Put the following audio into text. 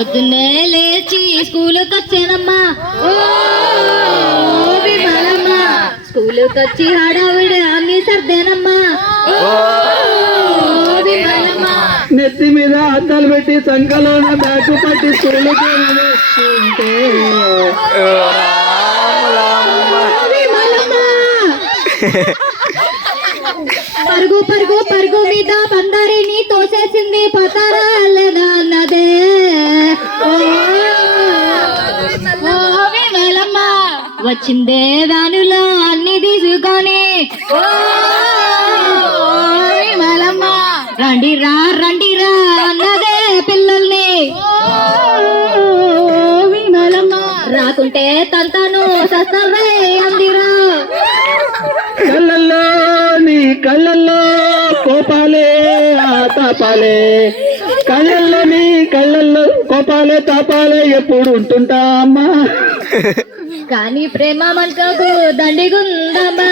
పొద్దున్నే లేచి స్కూలుకి వచ్చానమ్మా. ఓ విమలమ్మ స్కూలుకి వచ్చి హడావిడి అన్ని సర్దేనమ్మా. ఓ విమలమ్మ నెత్తి మీద అద్దాలు పెట్టి సంకలోన బ్యాగు పట్టి స్కూలుకి వస్తుంటే పరుగు పరుగు పరుగు మీద బండారిని తోసేసింది పతారా లేదా అన్నదే. విమలమ్మ వచ్చిందే దానిలో అన్ని తీసుకొని. విమలమ్మ రండిరా రండిరా అన్నదే పిల్లల్ని. విమలమ్మ రాకుంటే తంతను సస్తవే అందిరా. కళ్ళల్లో నీ కళ్ళల్లో కోపాలే తాపాలే, కళ్ళల్లో నీ కళ్ళల్లో కోపాలే తాపాలే ఎప్పుడు ఉంటుంటా అమ్మా. కానీ ప్రేమ మనకు దండిగుందమ్మా.